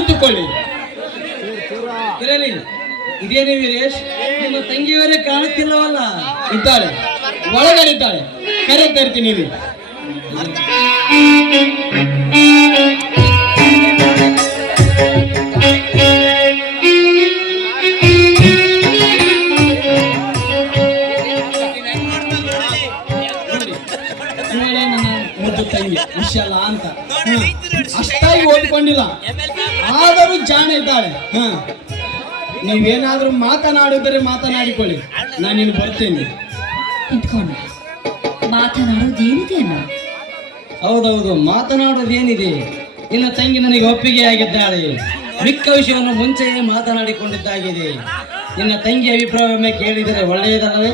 ಕುಳಿತುಕೊಳ್ಳಿ. ಇರಲಿ. ಇದೇನೇ ವೀರೇಶ್, ನಿಮ್ಮ ತಂಗಿಯವರೇ ಕಾಣುತ್ತಿಲ್ಲವಲ್ಲ? ಇದ್ದಾಳೆ, ಒಳಗಡೆ ಇದ್ದಾಳೆ. ಕರೆ ತರ್ತೀನಿ. ಮುದ್ದು ತಂಗಿ ವಿಶಾಲ ಅಂತ, ಅಷ್ಟಾಗಿ ಓದ್ಕೊಂಡಿಲ್ಲ, ಆದರೂ ಜಾಣ ಇದ್ದಾಳೆ. ನೀವೇನಾದ್ರೂ ಮಾತನಾಡಿದರೆ ಮಾತನಾಡಿಕೊಳ್ಳಿ, ನಾನಿನ್ನು ಬರ್ತೇನೆ. ಇಟ್ಕೊಂಡು ಮಾತನಾಡೋದು ಏನಿದೆ ಅಣ್ಣ? ಹೌದೌದು, ಮಾತನಾಡೋದೇನಿದೆ. ನಿನ್ನ ತಂಗಿ ನನಗೆ ಒಪ್ಪಿಗೆ ಆಗಿದ್ದಾಳೆ. ಮಿಕ್ಕ ವಿಷಯವನ್ನು ಮುಂಚೆಯೇ ಮಾತನಾಡಿಕೊಂಡಿದ್ದಾಗಿದೆ. ನಿನ್ನ ತಂಗಿ ಅಭಿಪ್ರಾಯವೊಮ್ಮೆ ಕೇಳಿದರೆ ಒಳ್ಳೆಯದಲ್ಲವೇ?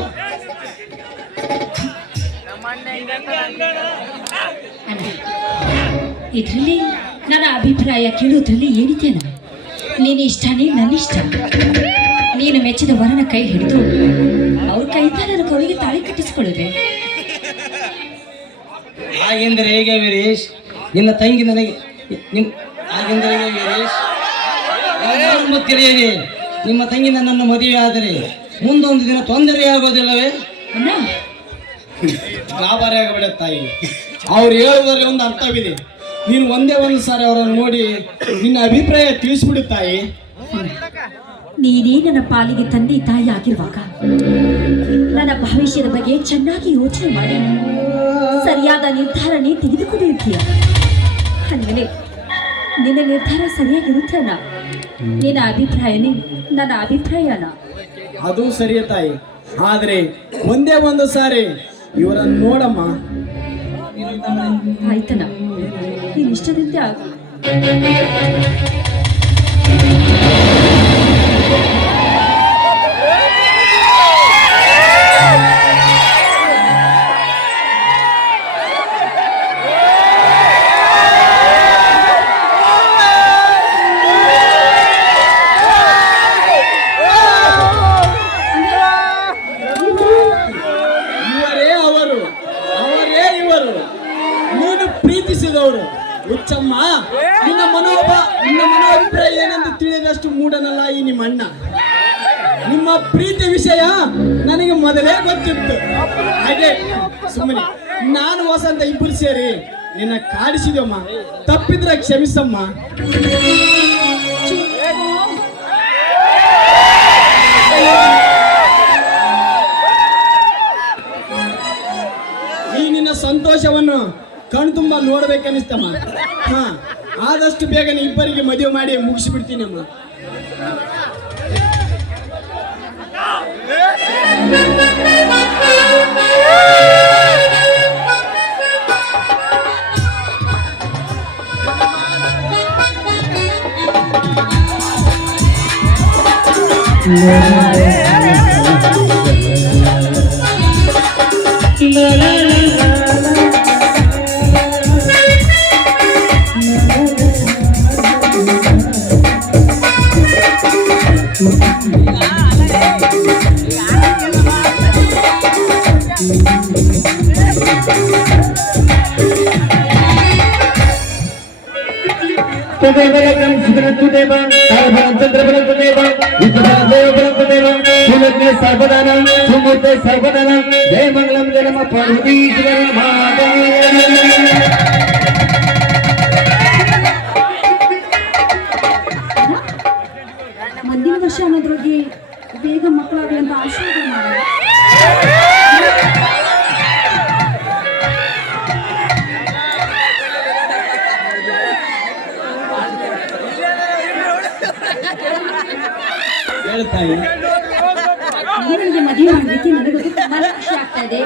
ಇದರಲ್ಲಿ ನನ್ನ ಅಭಿಪ್ರಾಯ ಕೇಳೋದ್ರಲ್ಲಿ ಏನಿದೆ ಅಣ್ಣ? ನೀನು ಇಷ್ಟನೇ ನನ್ನ ಇಷ್ಟ. ನೀನು ಮೆಚ್ಚಿದ ವರನ ಕೈ ಹಿಡಿದು ಅವ್ರ ಕೈಯಿಂದ ನನ್ನ ಕವಿಗೆ ತಾಳಿ ಕಟ್ಟಿಸಿಕೊಳ್ಳುವೆ. ಹಾಗೆಂದರೆ ಹೇಗೆ ವೀರೇಶ್? ನಿನ್ನ ತಂಗಿ ನನಗೆ ಹಾಗೆಂದರೆ ಹೇಗೆ ವೀರೇಶ್? ತಿಳಿಯಿರಿ, ನಿಮ್ಮ ತಂಗಿ ನನ್ನನ್ನು ಮದುವೆ ಆದರೆ ಮುಂದೊಂದು ದಿನ ತೊಂದರೆ ಆಗೋದಿಲ್ಲವೇ? ಅಣ್ಣ ಗಾಬರಿ ಆಗಬೇಡ ತಾಯಿ, ಅವ್ರು ಹೇಳುವುದರಲ್ಲಿ ಒಂದು ಅರ್ಥವಿದೆ. ನೀನು ಒಂದೇ ಒಂದು ಸಾರಿ ಅವರನ್ನು ನೋಡಿ ನಿನ್ನ ಅಭಿಪ್ರಾಯ ತಿಳಿಸ್ಬಿಡು ತಾಯಿ. ನೀನೇ ನನ್ನ ಪಾಲಿಗೆ ತಂದೆ ತಾಯಿ ಆಗಿರುವಾಗ ನನ್ನ ಭವಿಷ್ಯದ ಬಗ್ಗೆ ಚೆನ್ನಾಗಿ ಯೋಚನೆ ಮಾಡಿ ಸರಿಯಾದ ನಿರ್ಧಾರನೇ ತೆಗೆದುಕೊಂಡಿರ್ತೀಯ. ಅಂದಮೇಲೆ ನಿನ್ನ ನಿರ್ಧಾರ ಸರಿಯಾಗಿರುತ್ತೆ ಅಣ್ಣ. ನಿನ್ನ ಅಭಿಪ್ರಾಯನೇ ನನ್ನ ಅಭಿಪ್ರಾಯನ. ಅದು ಸರಿಯೇ ತಾಯಿ, ಆದರೆ ಒಂದೇ ಒಂದು ಸಾರಿ ಇವರನ್ನು ನೋಡಮ್ಮ. ಆಯ್ತನ, ನೀನು ಇಷ್ಟದಂತೆ ಆಗ. ಪ್ರೀತಿಸಿದವರು ಹುಚ್ಚಮ್ಮ. ನಿನ್ನ ಮನೋಭಿಪ್ರಾಯ ಏನೆಂದು ತಿಳಿದಷ್ಟು ಮೂಢನಲ್ಲ ಈ ನಿಮ್ಮ ಅಣ್ಣ. ನಿಮ್ಮ ಪ್ರೀತಿ ವಿಷಯ ನನಗೆ ಮೊದಲೇ ಗೊತ್ತಿತ್ತು. ಹಾಗೆ ಸುಮ್ಮನೆ ನಾನು ವಸಂತ ಇಬ್ಬರು ಸೇರಿ ನಿನ್ನ ಕಾಡಿಸಿದಮ್ಮ. ತಪ್ಪಿದ್ರೆ ಕ್ಷಮಿಸಮ್ಮ. ಈ ನಿನ್ನ ಸಂತೋಷವನ್ನು ಕಣ್ ತುಂಬಾ ನೋಡ್ಬೇಕನ್ನಿಸ್ತಮ್ಮ. ಆದಷ್ಟು ಬೇಗನೆ ಇಬ್ಬರಿಗೆ ಮದುವೆ ಮಾಡಿ ಮುಗಿಸಿಬಿಡ್ತೀನಿ ಅಮ್ಮ. ಜಯ ಮಂಗಲಂ ಜಲಮ ಪಾರ್ವತೀಶ್ವರ ಮಾತಾ. ಮುಂದಿನ ವರ್ಷ ಅನ್ನೋದ್ರಿಗೆ ಬೇಗ ಮಕ್ಕಳಾಗಲಿ ಅಂತ ಆಶೀರ್ವಾದ ಮಾಡಿ. ನಿನಗೆ ಮದುವೆ ಮಾಡಲಿಕ್ಕೆ ನನಗೂ ತುಂಬಾ ಖುಷಿ ಆಗ್ತಾ ಇದೆ.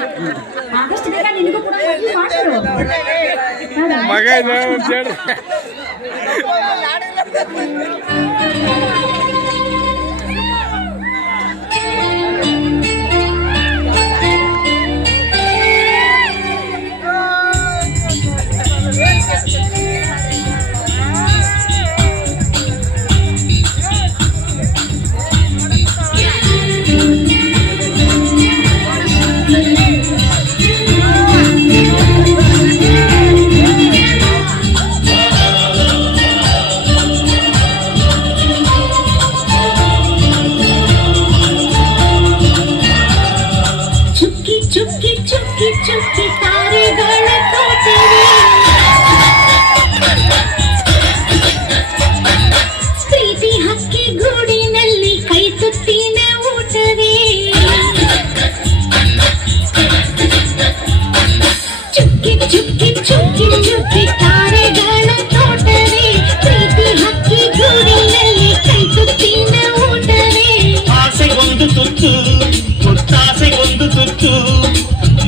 ಆದಷ್ಟು ಬೇಗ ನಿನಗೂ ಕೂಡ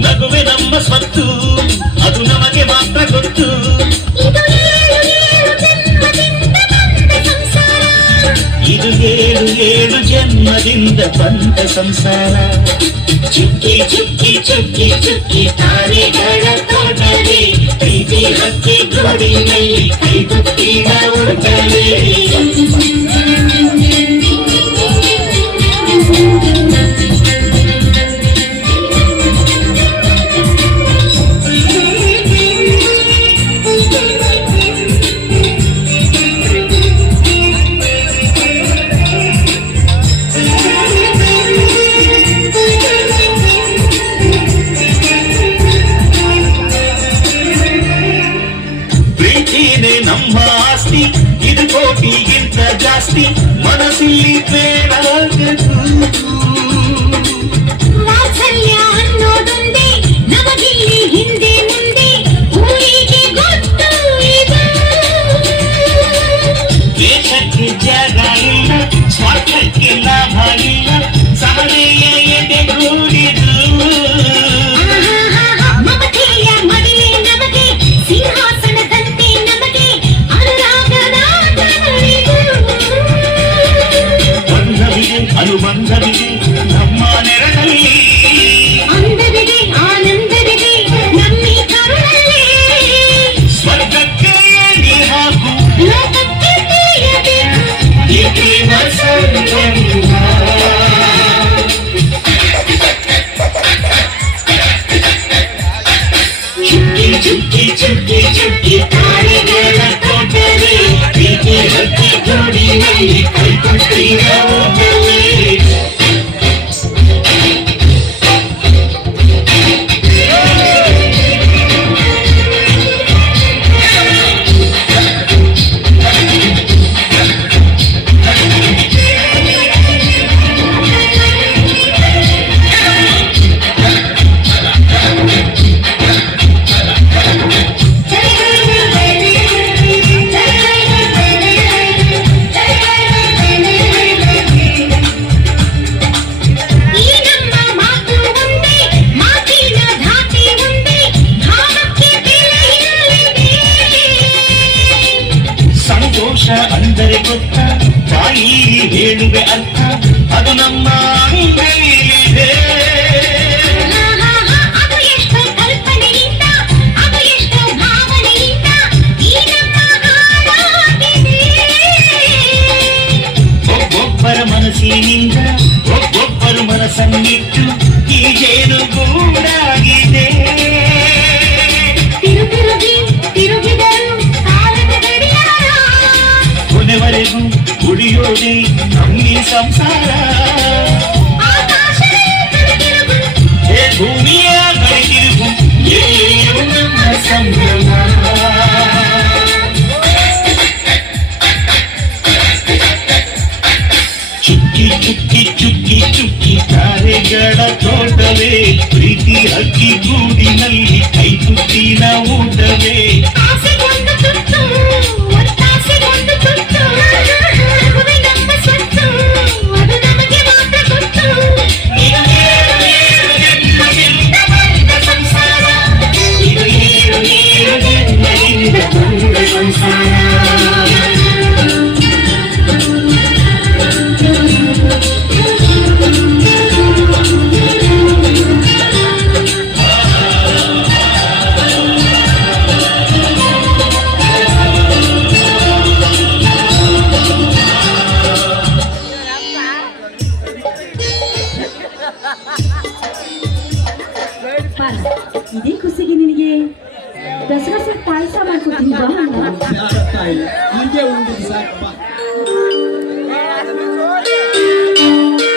ನಗುವೆ ನಮ್ಮ ಸ್ವತ್ತು, ಅದು ನಮಗೆ ಮಾತ್ರ ಗೊತ್ತು. ಇದು ಏಳು ಏಳು ಜನ್ಮದಿಂದ ಬಂದ ಸಂಸಾರ. ಚುಕ್ಕಿ ಚುಕ್ಕಿ ಚುಕ್ಕಿ ಚುಕ್ಕಿ ತಾರೆಗಳ ತೋಟವೇ, ಪ್ರೀತಿ ಹಕ್ಕಿ ಗೂಡಿನಲ್ಲಿ ಕೈಗುತ್ತಿನ ಉಂಟವೇ. ನಮ್ಮ ಆಸ್ತಿ ಇದು ಕೋಟಿಗಿಂತ ಜಾಸ್ತಿ, ಮನಸ್ಸಲ್ಲಿ ಬೇಡಾಗದು. ವಾತ್ಸಲ್ಯ ಅನ್ನೋದೊಂದೇ ನಮಗಿಲ್ಲಿ ಹಿಂದೆ ಮುಂದೆ ಊರಿಗೆ ಗೊತ್ತು ಇದು. ದೇಶಕ್ಕೆ ಜಾಗ ಇಲ್ಲ, ಸ್ವಾರ್ಥಕ್ಕೆ ಲಾಭ ಇಲ್ಲ, ಸಮನೆಯ ಎದೆಗೂಡಿದು. ಮಮತೆಯ ಮಡಿಲೆ ನಮಗೆ ಸಿಂಹಾಸನದಂತೆ, ನಮಗೆ ಅನುರಾಗದ ಬಂಧವಿದೆ ಅನುಬಂಧವಿದೆ ನಮ್ಮ ನೆರಳಲ್ಲಿ, ಅಂದವಿದೆ ಆನಂದವಿದೆ ನಮ್ಮಿ ಕರುಳಲ್ಲಿ. ಸ್ವರ್ಗಕ್ಕೆ ನೀ ಹಾಕು ಲೋಕಕ್ಕೆ ತಿಳಿಯಬೇಕು ಈ ಪ್ರೇಮ ಸಂಗಮ. ಚುಕ್ಕಿ ಚುಕ್ಕಿ ಚುಕ್ಕಿ ಚುಕ್ಕಿ ತಾರೆಗಳ ತೋಟವೇ, ಪ್ರೀತಿ ಹಕ್ಕಿ ಗೂಡಿನಲ್ಲಿ ಕೈಕೊಟ್ಟಿನ ಊಟವೇ. ಸಂತೋಷ ಅಂದರೆ ಗೊತ್ತ, ತಾಯಿ ಹೇಳುವೆ ಅರ್ಥ, ಅದು ನಮ್ಮ ಅಂಗೈಲಿದೆ. ಅದು ಎಷ್ಟು ಕಲ್ಪನೆಯಿಂದ, ಅದು ಎಷ್ಟು ಭಾವನೆಯಿಂದ ಈ ನಮ್ಮ ಹಾಡಾಗಿದೆ. ಒಬ್ಬೊಬ್ಬರ ಮನಸ್ಸಿನಿಂದ ಒಬ್ಬೊಬ್ಬರು ಮನಸ್ಸನ್ನಿಟ್ಟು ಈ ಜೇನು ಗೂಡಾಗಿದೆ. ತಿರುಗಿ ತಿರುಗಿದರು ಕಾಲದ ಗಡಿಯಾರ, ಕೊನೆವರೆಗೂ ಉಳಿಯೋದೆ ನಮ್ಮಿ ಸಂಸಾರ. ಆಕಾಶವೇ ಕರೆದಿರುವುದು, ಹೇ ಭೂಮಿಯ ಕರೆದಿರುವು, ಎಲ್ಲಿಯೂ ನಮ್ಮ ಸಂಭ್ರಮ. ಚುಕ್ಕಿ ಚುಕ್ಕಿ ಚುಕ್ಕಿ ಚುಕ್ಕಿ ತಾರೆಗಳ ತೋಟವೇ, ಪ್ರೀತಿ ಹಕ್ಕಿ ಗೂಡಿನಲ್ಲಿ ಕೈಗುತ್ತಿನ ಊಟವೇ. ಆಸೆಗೊಂದು ತುತ್ತು, ಒತ್ತಾಸೆಗೊಂದು ತುತ್ತು, ನಗುವೆ ನಮ್ಮ ಸ್ವತ್ತು, ಅದು ನಮಗೆ ಮಾತ್ರ ಗೊತ್ತು. ಇದು ಏಳು ಏಳು ಜನ್ಮದಿಂದ ಬಂದ ಸಂಸಾರ, ಇದು ಏಳು ಏಳು ಜನ್ಮದಿಂದ ಬಂದ ಸಂಸಾರ. ಇದೇ ಖುಷಿಗೆ ನಿನಗೆ ಗಸಗಸ ಪಾಯಸ ಮಾಡ್ಕೊತೀನಿ ಬಾ. ಬ್ಯಾಡ ತಾಯಿ, ಹೀಗೆ ಉಂಡಿದ್ದು ಸಾಕಪ್ಪ.